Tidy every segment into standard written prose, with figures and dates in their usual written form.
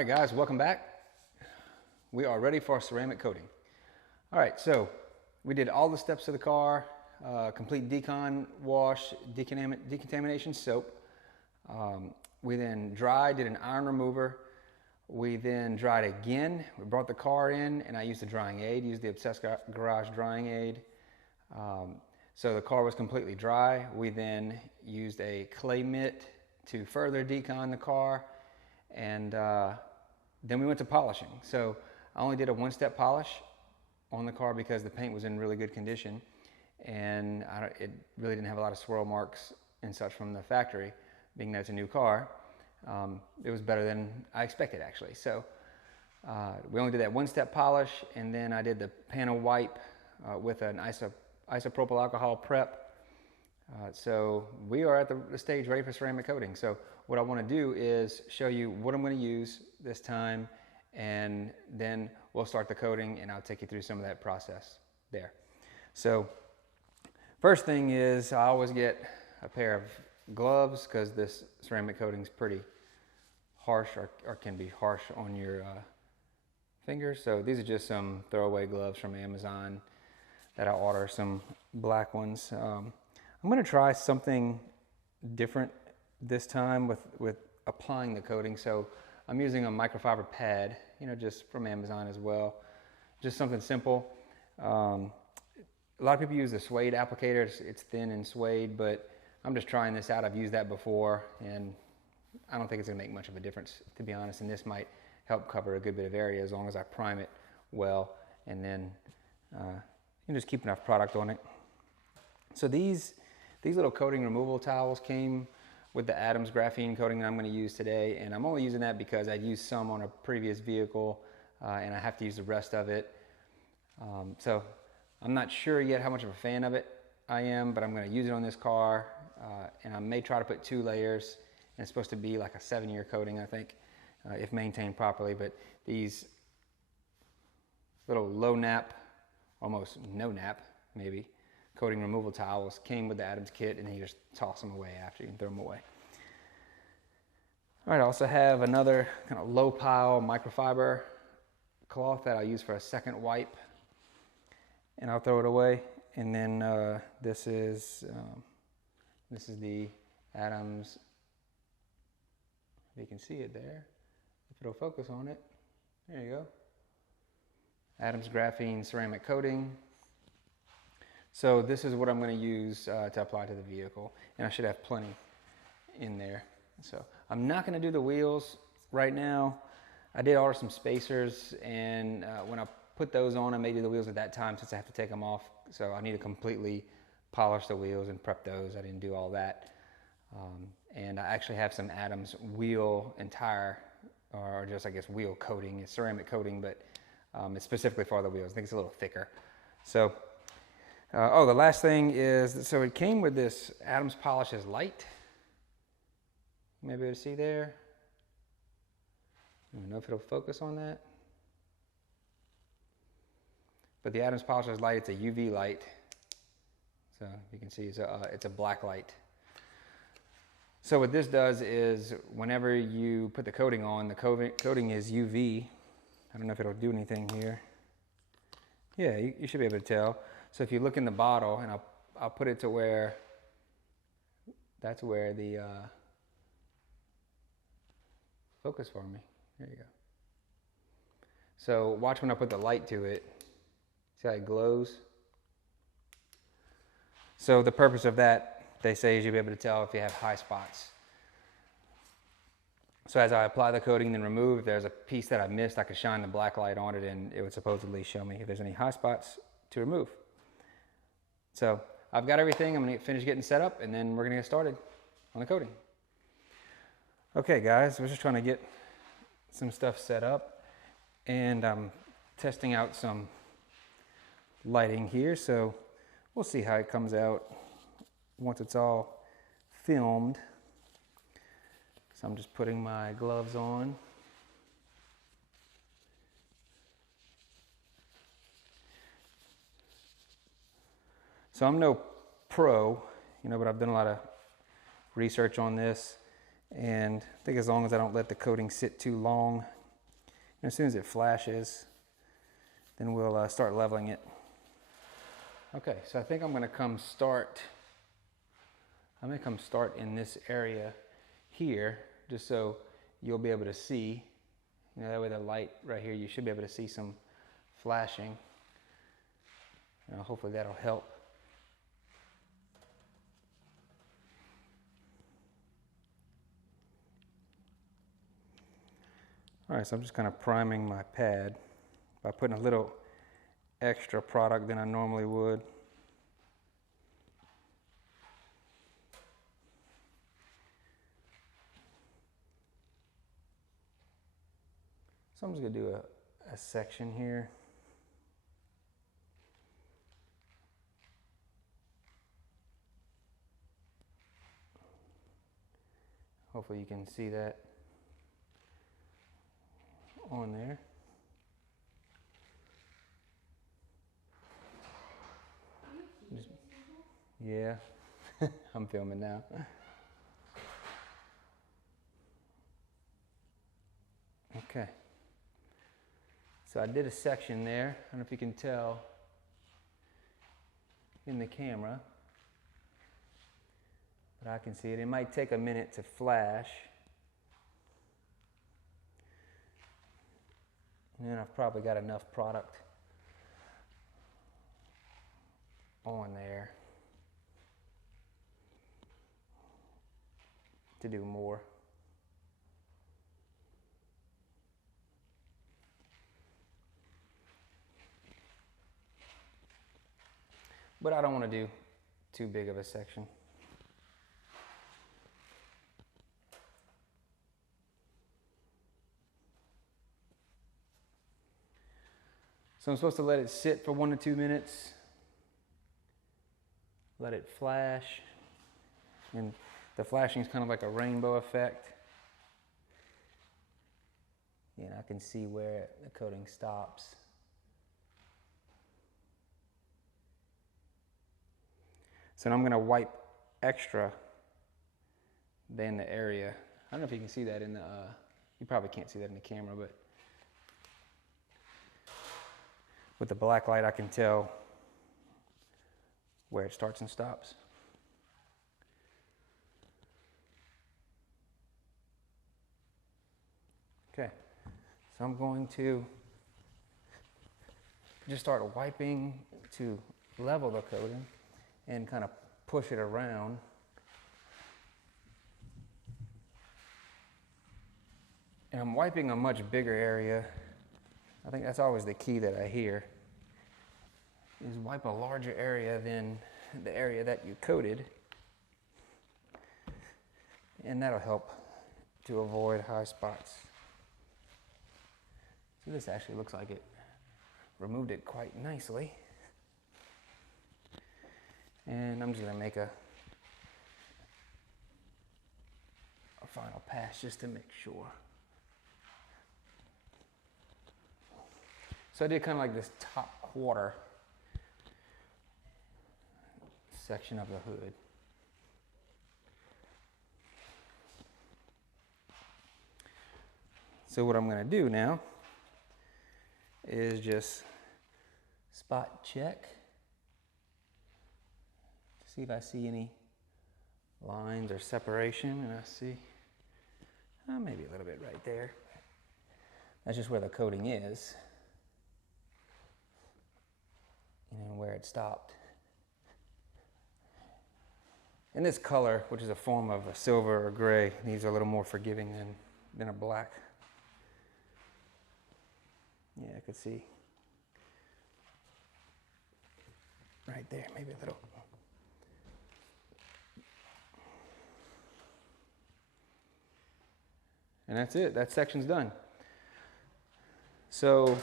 right, guys, welcome back. We are ready for ceramic coating. All right, so we did all the steps of the car, complete decon wash, decontamination soap. We then dried, did an iron remover. We then dried again. We brought the car in and I used the drying aid, used the Obsessed Garage drying aid. So the car was completely dry. We then used a clay mitt to further decon the car, and then we went to polishing. So I only did a one-step polish on the car because the paint was in really good condition, and it really didn't have a lot of swirl marks and such from the factory, being that it's a new car. It was better than I expected, actually. So we only did that one-step polish, and then I did the panel wipe with an isopropyl alcohol prep. So we are at the stage ready for ceramic coating. So what I want to do is show you what I'm going to use this time, and then we'll start the coating and I'll take you through some of that process there. So first thing is I always get a pair of gloves because this ceramic coating is pretty harsh or can be harsh on your fingers. So these are just some throwaway gloves from Amazon that I ordered, some black ones. I'm going to try something different this time with applying the coating. So I'm using a microfiber pad, just from Amazon as well. Just something simple. A lot of people use the suede applicator. It's thin and suede, but I'm just trying this out. I've used that before, and I don't think it's going to make much of a difference, to be honest. And this might help cover a good bit of area as long as I prime it well, and then you just keep enough product on it. So these little coating removal towels came with the Adams Graphene coating that I'm going to use today, and I'm only using that because I used some on a previous vehicle and I have to use the rest of it. So I'm not sure yet how much of a fan of it I am, but I'm going to use it on this car, and I may try to put 2 layers, and it's supposed to be like a 7-year coating, I think, if maintained properly. But these little low nap, almost no nap maybe, coating removal towels came with the Adams kit, and then you just toss them away after. You can throw them away. All right, I also have another kind of low pile microfiber cloth that I'll use for a second wipe, and I'll throw it away. And then this is the Adams, if you can see it there, if it'll focus on it, there you go. Adams Graphene Ceramic Coating. So this is what I'm going to use to apply to the vehicle, and I should have plenty in there. So I'm not going to do the wheels right now. I did order some spacers, and when I put those on, I may do the wheels at that time since I have to take them off. So I need to completely polish the wheels and prep those. I didn't do all that. And I actually have some Adams wheel and tire, or just I guess wheel coating. It's ceramic coating, but it's specifically for the wheels. I think it's a little thicker. So the last thing is, so it came with this Adams Polishes light. Maybe you'll see there. I don't know if it'll focus on that. But the Adams Polishes light, it's a UV light. So you can see it's a black light. So what this does is whenever you put the coating on, the coating is UV. I don't know if it'll do anything here. Yeah, you should be able to tell. So if you look in the bottle, and I'll put it to where, that's where the, focus for me. There you go. So watch when I put the light to it. See how it glows? So the purpose of that, they say, is you'll be able to tell if you have high spots. So as I apply the coating and remove, if there's a piece that I missed, I could shine the black light on it, and it would supposedly show me if there's any high spots to remove. So I've got everything. I'm going to finish getting set up, and then we're going to get started on the coating. Okay, guys, we're just trying to get some stuff set up, and I'm testing out some lighting here, so we'll see how it comes out once it's all filmed. So I'm just putting my gloves on. So I'm no pro, but I've done a lot of research on this, and I think as long as I don't let the coating sit too long, As soon as it flashes, then we'll start leveling it. Okay, so I think I'm going to come start in this area here, just so you'll be able to see. You know, that way the light right here, you should be able to see some flashing. Hopefully that'll help. All right, so I'm just kind of priming my pad by putting a little extra product than I normally would. So I'm just going to do a section here. Hopefully you can see that on there. Yeah, I'm filming now. Okay. So I did a section there. I don't know if you can tell in the camera, but I can see it. It might take a minute to flash. And then I've probably got enough product on there to do more. But I don't want to do too big of a section. So I'm supposed to let it sit for 1 to 2 minutes. Let it flash. And the flashing is kind of like a rainbow effect. Yeah, and I can see where the coating stops. So now I'm going to wipe extra than the area. I don't know if you can see that in the, you probably can't see that in the camera, but with the black light I can tell where it starts and stops. Okay, so I'm going to just start wiping to level the coating and kind of push it around. And I'm wiping a much bigger area. I think that's always the key that I hear, is wipe a larger area than the area that you coated. And that'll help to avoid high spots. So this actually looks like it removed it quite nicely. And I'm just going to make a final pass just to make sure. So I did kind of like this top quarter section of the hood. So what I'm going to do now is just spot check to see if I see any lines or separation, and I see maybe a little bit right there. That's just where the coating is, and where it stopped. And this color, which is a form of a silver or gray, these are a little more forgiving than a black. Yeah, I could see right there, maybe a little. And that's it, that section's done. So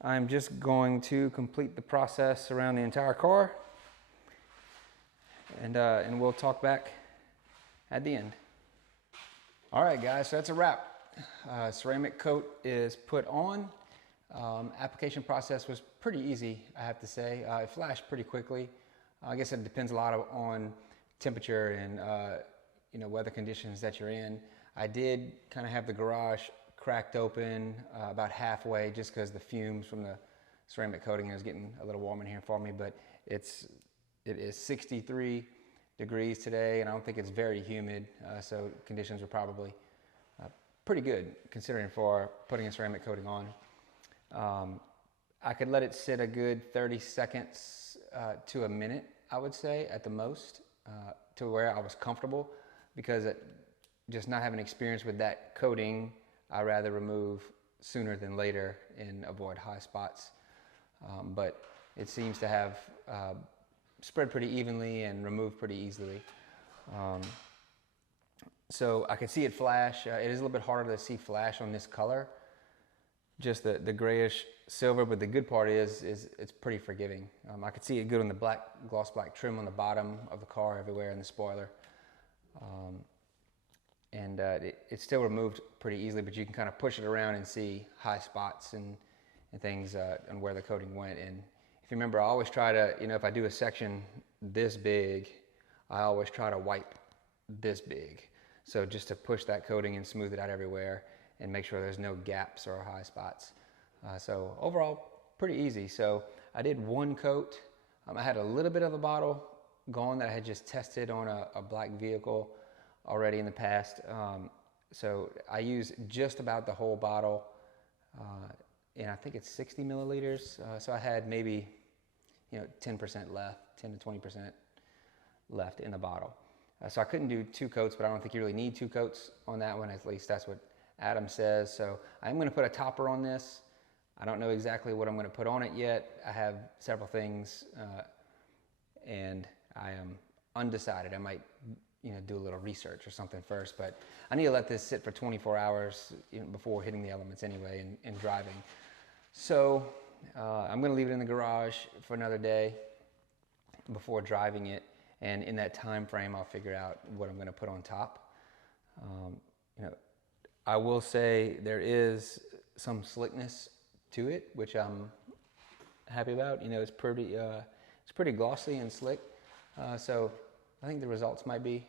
I'm just going to complete the process around the entire car, and we'll talk back at the end. All right, guys, so that's a wrap. Ceramic coat is put on. Application process was pretty easy, I have to say. It flashed pretty quickly. I guess it depends a lot on temperature and weather conditions that you're in. I did kind of have the garage cracked open about halfway just because the fumes from the ceramic coating is getting a little warm in here for me, but it is 63 degrees today, and I don't think it's very humid, so conditions are probably pretty good considering for putting a ceramic coating on. I could let it sit a good 30 seconds to a minute, I would say, at the most, to where I was comfortable, because just not having experience with that coating, I'd rather remove sooner than later and avoid high spots. But it seems to have spread pretty evenly and removed pretty easily. So I can see it flash. It is a little bit harder to see flash on this color, just the grayish silver, but the good part is it's pretty forgiving. I could see it good on the gloss black trim on the bottom of the car everywhere in the spoiler. It still removed pretty easily, but you can kind of push it around and see high spots and things and where the coating went. And if you remember, I always try to, if I do a section this big, I always try to wipe this big. So just to push that coating and smooth it out everywhere and make sure there's no gaps or high spots. So overall, pretty easy. So I did one coat. I had a little bit of the bottle gone that I had just tested on a black vehicle already in the past. So I used just about the whole bottle, and I think it's 60 milliliters. So I had maybe 10% left, 10 to 20% left in the bottle. So I couldn't do two coats, but I don't think you really need two coats on that one. At least that's what Adam says. So I'm going to put a topper on this. I don't know exactly what I'm going to put on it yet. I have several things, and I am undecided. I might do a little research or something first, but I need to let this sit for 24 hours before hitting the elements anyway and driving. So I'm going to leave it in the garage for another day before driving it, and in that time frame I'll figure out what I'm going to put on top. I will say there is some slickness to it, which I'm happy about. It's pretty glossy and slick, so I think the results might be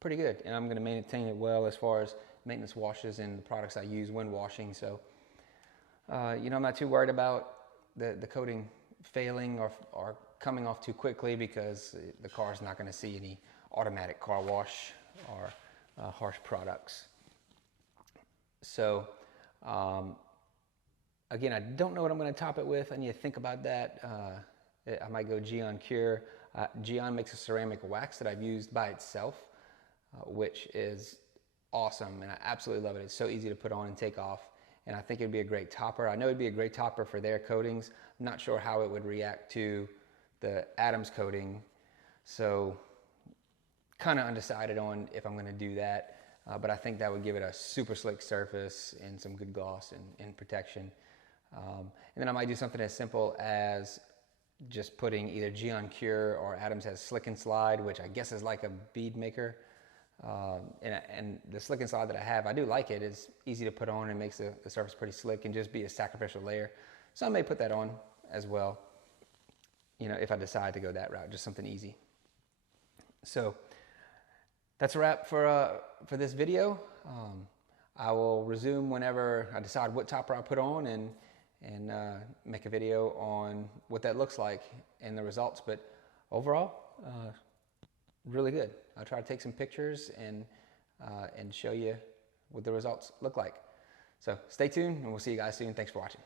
pretty good, and I'm going to maintain it well as far as maintenance washes and the products I use when washing. So I'm not too worried about the coating failing or coming off too quickly, because the car's not going to see any automatic car wash or harsh products. So again, I don't know what I'm going to top it with. I need to think about that. I might go Geon Cure. Geon makes a ceramic wax that I've used by itself, which is awesome, and I absolutely love it. It's so easy to put on and take off, and I think it'd be a great topper. I know it'd be a great topper for their coatings. I'm not sure how it would react to the Adams coating, so kind of undecided on if I'm going to do that, but I think that would give it a super slick surface and some good gloss and protection. And then I might do something as simple as just putting either Geon Cure or Adams has Slick and Slide, which I guess is like a bead maker. And the Slick and Slide that I have, I do like it. It's easy to put on and makes the surface pretty slick and just be a sacrificial layer. So I may put that on as well, if I decide to go that route, just something easy. So that's a wrap for this video. I will resume whenever I decide what topper I put on and make a video on what that looks like and the results. But overall, really good. I'll try to take some pictures and show you what the results look like. So stay tuned, and we'll see you guys soon. Thanks for watching.